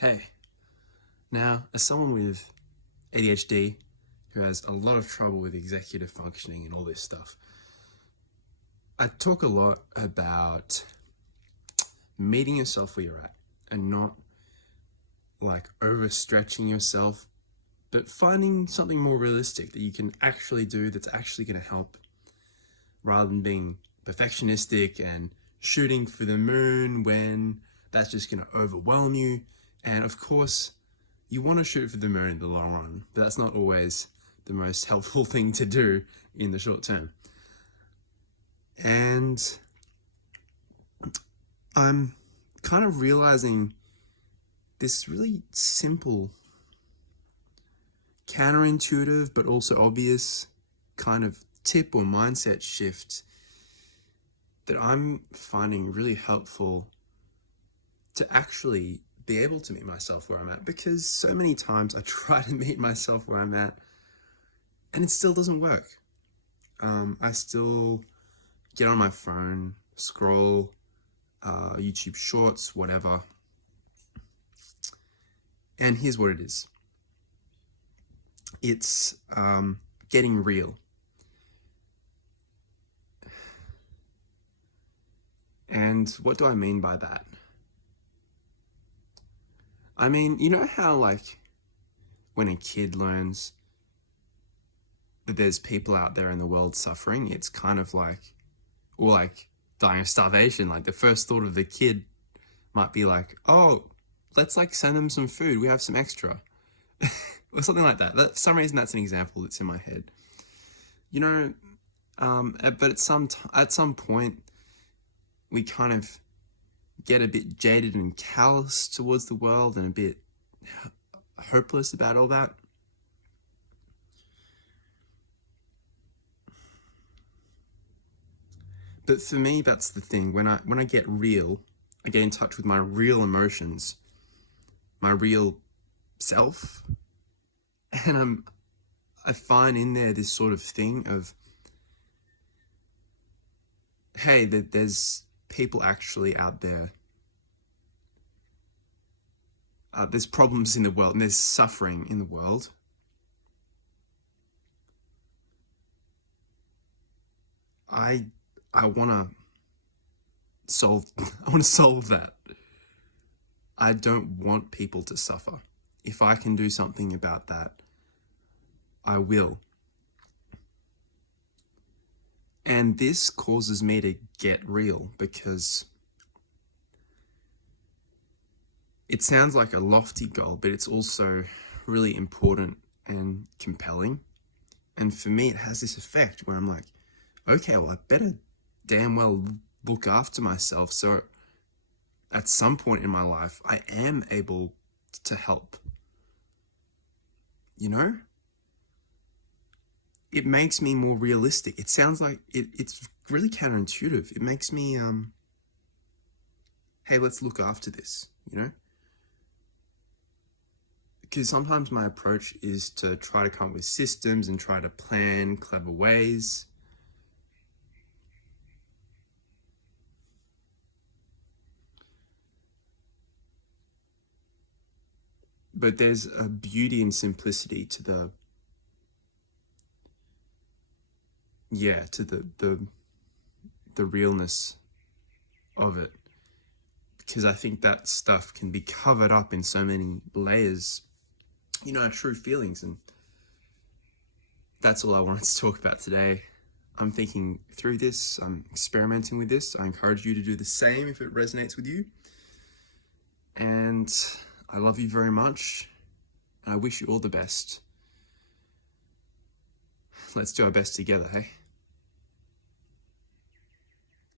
Hey, now, as someone with ADHD who has a lot of trouble with executive functioning and all this stuff, I talk a lot about meeting yourself where you're at and not like overstretching yourself, but finding something more realistic that you can actually do that's actually going to help rather than being perfectionistic and shooting for the moon when that's just going to overwhelm you. And of course, you want to shoot for the moon in the long run, but that's not always the most helpful thing to do in the short term. And I'm kind of realizing this really simple, counterintuitive, but also obvious kind of tip or mindset shift that I'm finding really helpful to actually be able to meet myself where I'm at, because so many times I try to meet myself where I'm at and it still doesn't work. I still get on my phone, scroll, YouTube shorts, whatever. And here's what it is. It's getting real. And what do I mean by that? I mean, you know how like when a kid learns that there's people out there in the world suffering, it's kind of like, or like dying of starvation. Like the first thought of the kid might be like, oh, let's like send them some food. We have some extra. Or something like that. For some reason, that's an example that's in my head. You know, but at some point, we kind of get a bit jaded and callous towards the world and a bit hopeless about all that. But for me, that's the thing. When I get real, I get in touch with my real emotions, my real self, and I find in there this sort of thing of, hey, that there's people actually out there. There's problems in the world and there's suffering in the world. I want to solve. I want to solve that. I don't want people to suffer. If I can do something about that, I will. And this causes me to get real because it sounds like a lofty goal, but it's also really important and compelling. And for me, it has this effect where I'm like, okay, well, I better damn well look after myself so at some point in my life, I am able to help. You know? It makes me more realistic. It sounds like it's really counterintuitive. It makes me, hey, let's look after this, you know? Because sometimes my approach is to try to come up with systems and try to plan clever ways. But there's a beauty and simplicity to the realness of it. Because I think that stuff can be covered up in so many layers, you know, our true feelings. And that's all I wanted to talk about today. I'm thinking through this, I'm experimenting with this. I encourage you to do the same if it resonates with you. And I love you very much. And I wish you all the best. Let's do our best together, hey?